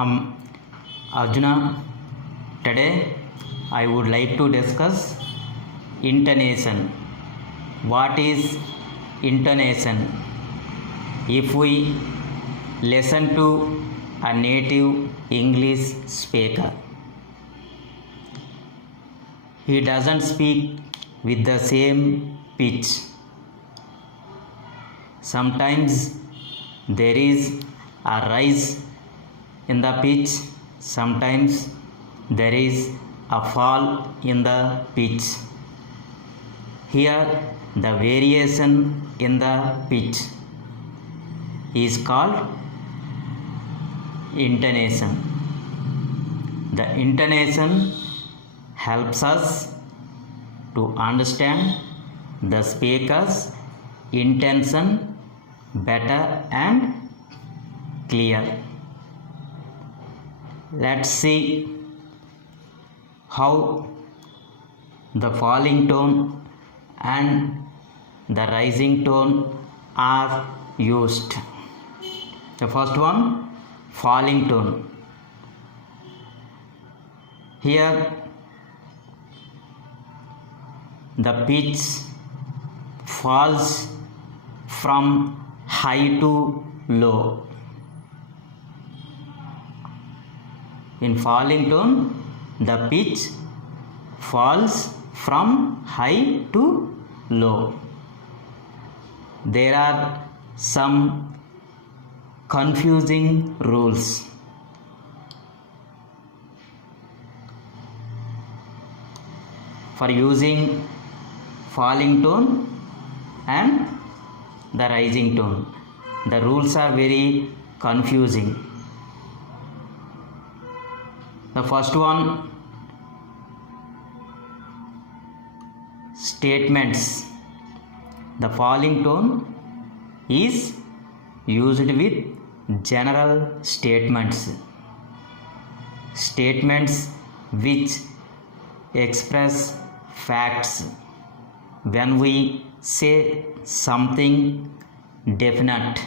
I'm Arjuna. Today I would like to discuss intonation. What is intonation? If we listen to a native English speaker, he doesn't speak with the same pitch. Sometimes there is a rise in the pitch, sometimes there is a fall in the pitch. Here the variation in the pitch is called intonation. The intonation helps us to understand the speaker's intention better and clear. Let's see how the falling tone and the rising tone are used. The first one, falling tone. Here the pitch falls from high to low. In falling tone, the pitch falls from high to low. There are some confusing rules. For using falling tone and the rising tone, the rules are very confusing. The first one, statements. The falling tone is used with general statements. Statements which express facts. When we say something definite,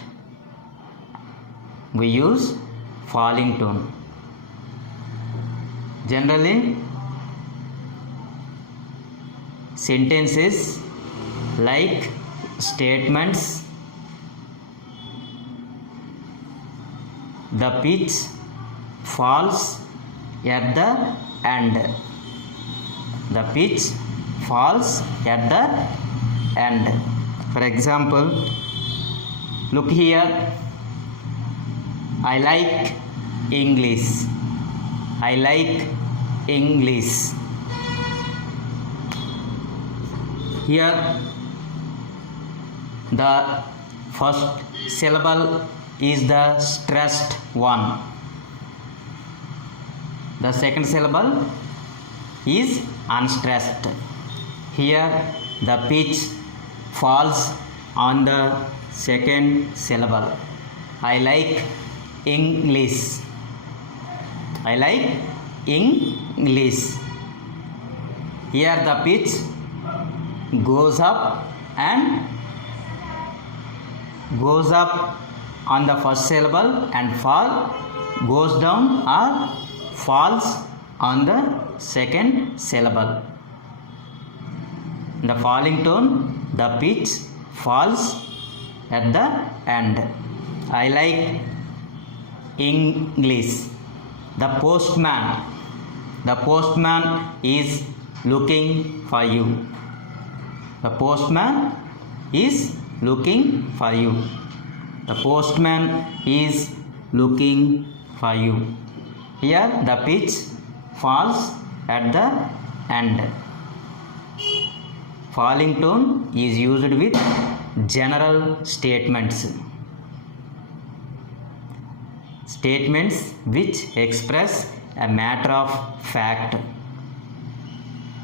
we use falling tone. Generally, sentences like statements, the pitch falls at the end. The pitch falls at the end. For example, look here. I like English. I like English. Here the first syllable is the stressed one. The second syllable is unstressed. Here the pitch falls on the second syllable. I like English. I like English. Here the pitch goes up and goes up on the first syllable and goes down or falls on the second syllable. In the falling tone, the pitch falls at the end. I like English. The postman. The postman is looking for you. The postman is looking for you. The postman is looking for you. Here the pitch falls at the end. Falling tone is used with general statements. Statements which express a matter of fact.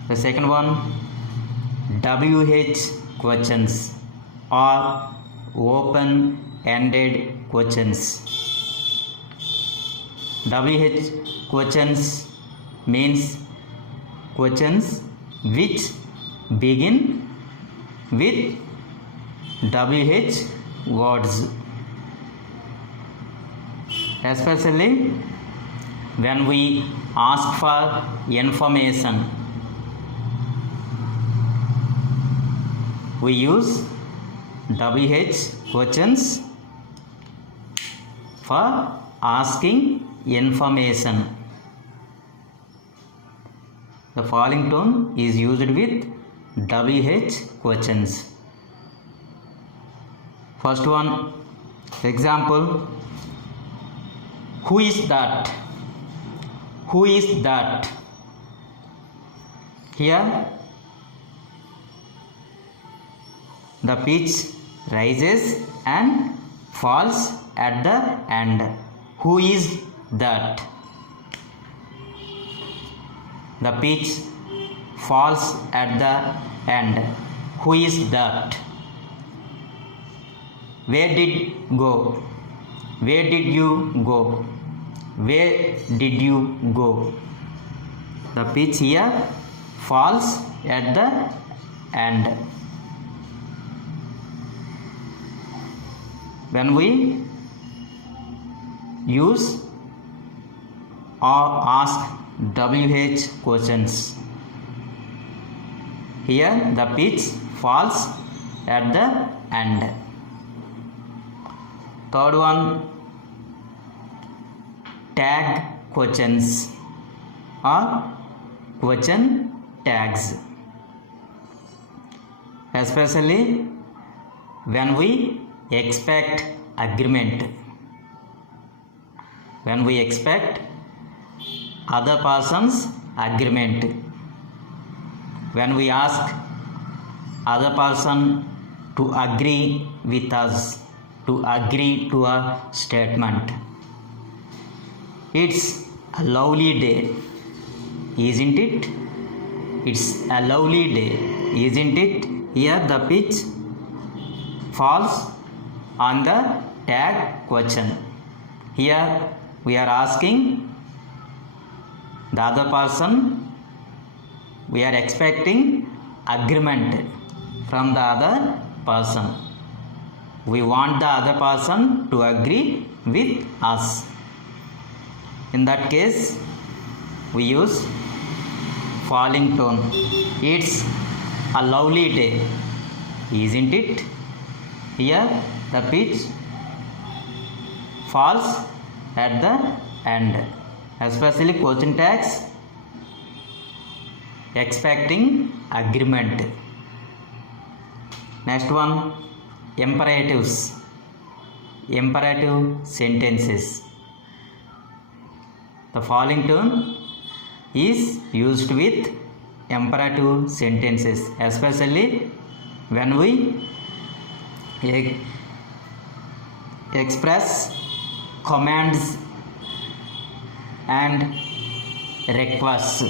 The second one, WH questions or open-ended questions. WH questions means questions which begin with WH words. Especially when we ask for information, we use WH questions for asking information. The following tone is used with WH questions. First one, example, who is that? Who is that? Here the pitch rises and falls at the end. Who is that? The pitch falls at the end. Who is that? Where did go? Where did you go? Where did you go? The pitch here falls at the end. When we use or ask WH questions, here the pitch falls at the end. Third one, tag questions or question tags, especially when we expect agreement, when we expect other person's agreement, when we ask other person to agree with us, to agree to a statement. It's a lovely day, isn't it? It's a lovely day, isn't it? Here the pitch falls on the tag question. Here we are asking the other person, we are expecting agreement from the other person. We want the other person to agree with us. In that case, we use falling tone. It's a lovely day, isn't it? Here the pitch falls at the end, especially question tags expecting agreement. Next one, imperatives, imperative sentences. The following tone is used with imperative sentences, especially when we express commands and requests.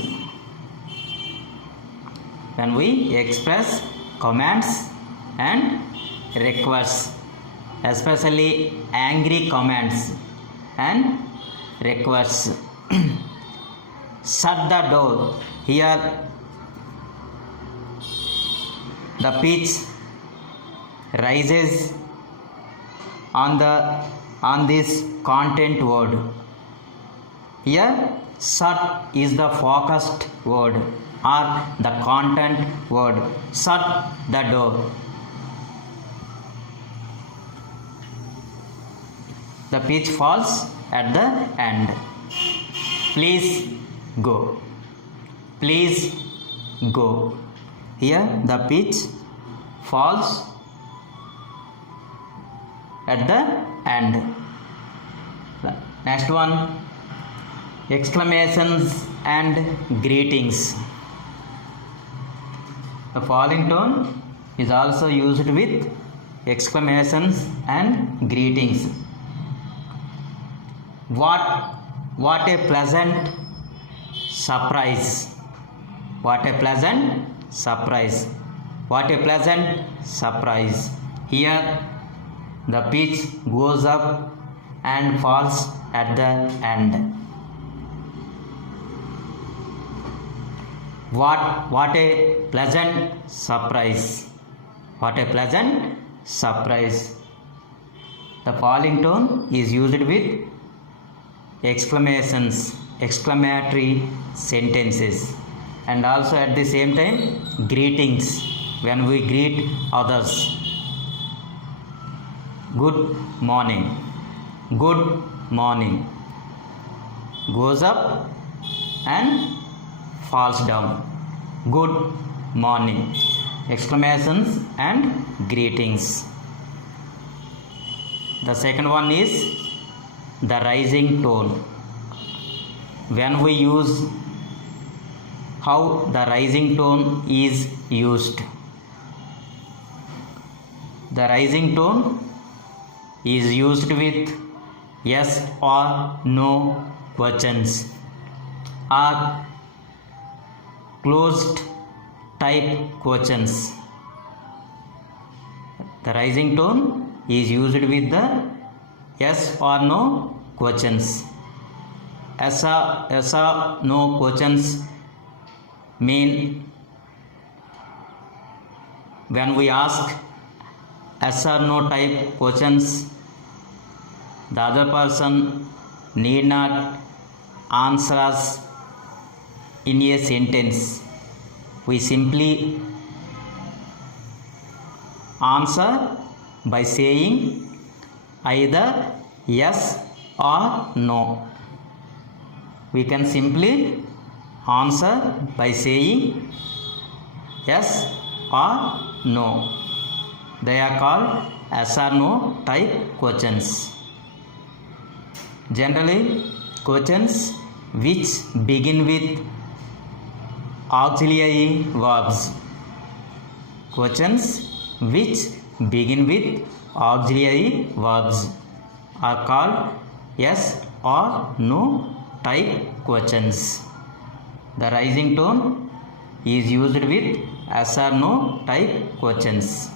When we express commands and requests, especially angry commands and requests. Shut the door. Here the pitch rises on this content word. Here shut is the focused word or the content word. Shut the door. The pitch falls at the end. Please go. Please go. Here the pitch falls at the end. Next one, exclamations and greetings. The following tone is also used with exclamations and greetings. What a pleasant surprise. What a pleasant surprise. What a pleasant surprise. Here the pitch goes up and falls at the end. What a pleasant surprise. What a pleasant surprise. The following tone is used with exclamations exclamatory sentences, and also at the same time greetings when we greet others. Good morning, good morning, goes up and falls down. Good morning, exclamations and greetings. The second one is the rising tone. When we use, how the rising tone is used. The rising tone is used with yes or no questions or closed type questions. The rising tone is used with the yes or no questions. Yes or no questions mean when we ask yes or no type questions, the other person need not answer us in a sentence. We simply answer by saying either yes or no. We can simply answer by saying yes or no. They are called yes or no type questions. Generally, questions which begin with auxiliary verbs. Questions which begin with auxiliary verbs are called yes or no type questions. The rising tone is used with yes or no type questions.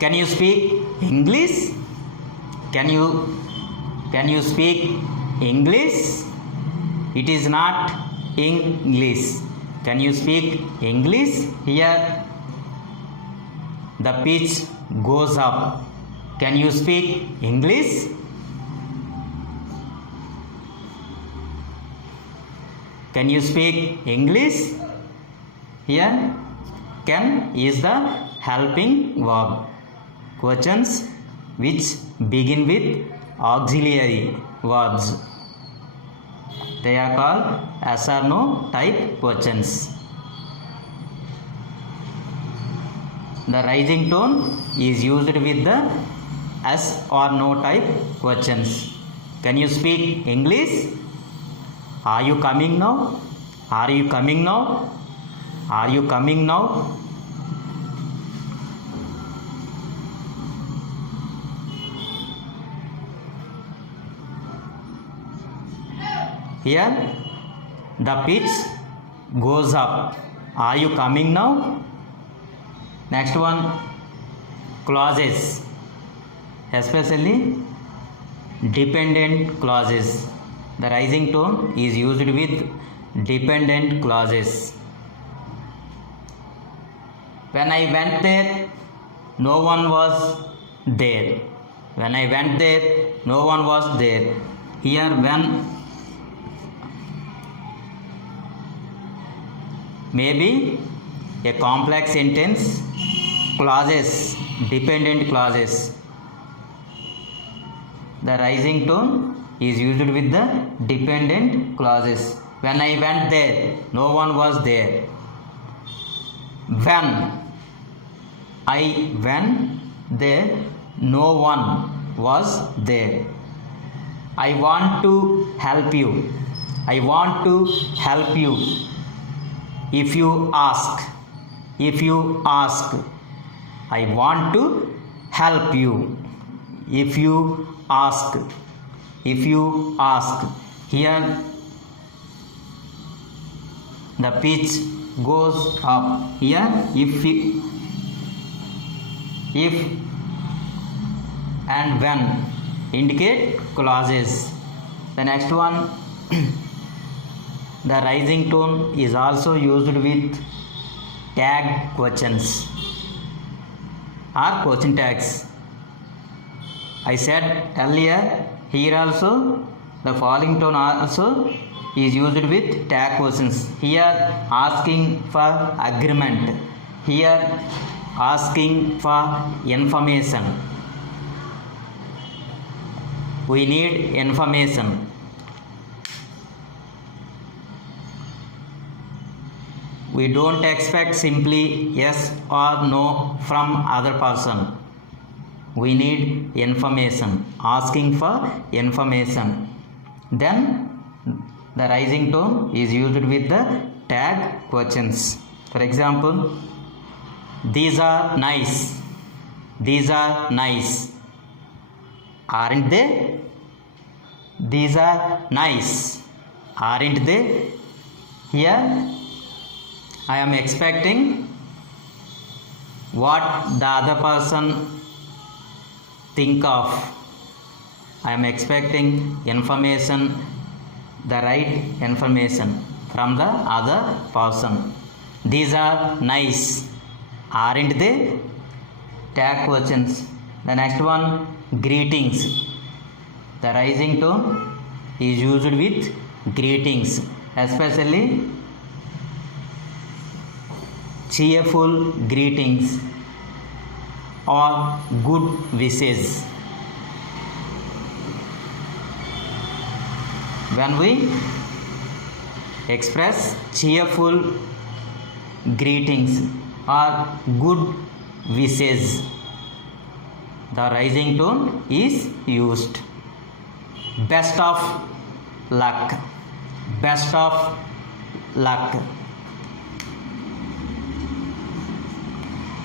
Can you speak English? Can you speak English? It is not English. Can you speak English? Here the pitch goes up. Can you speak English? Can you speak English? Here can is the helping verb. Questions which begin with auxiliary verbs, they are called yes or no type questions. The rising tone is used with the yes or no type questions. Can you speak English? Are you coming now? Are you coming now? Are you coming now? Here the pitch goes up. Are you coming now? Next one, clauses, especially dependent clauses. The rising tone is used with dependent clauses. When I went there, no one was there. When I went there, no one was there. Here when maybe a complex sentence, clauses, dependent clauses. The rising tone is used with the dependent clauses. When I went there, no one was there. When I went there, no one was there. I want to help you. I want to help you. If you ask, I want to help you. If you ask, here the pitch goes up. Here if and when indicate clauses. The next one, the rising tone is also used with tag questions or question tags. I said earlier, here also the falling tone also is used with tag questions. Here asking for agreement, here asking for information. We need information. We don't expect simply yes or no from other person. We need information, asking for information. Then the rising tone is used with the tag questions. For example, these are nice, these are nice, aren't they? These are nice, aren't they? Here I am expecting what the other person think of. I am expecting information, the right information from the other person. These are nice, aren't they? Tag questions. The next one, greetings. The rising tone is used with greetings, especially cheerful greetings or good wishes. When we express cheerful greetings or good wishes, the rising tone is used. Best of luck, best of luck,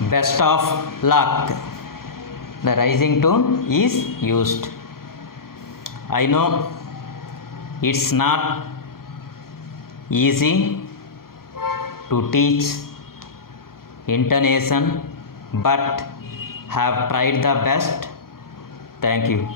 best of luck. The rising tone is used. I know it's not easy to teach intonation, but have tried the best. Thank you.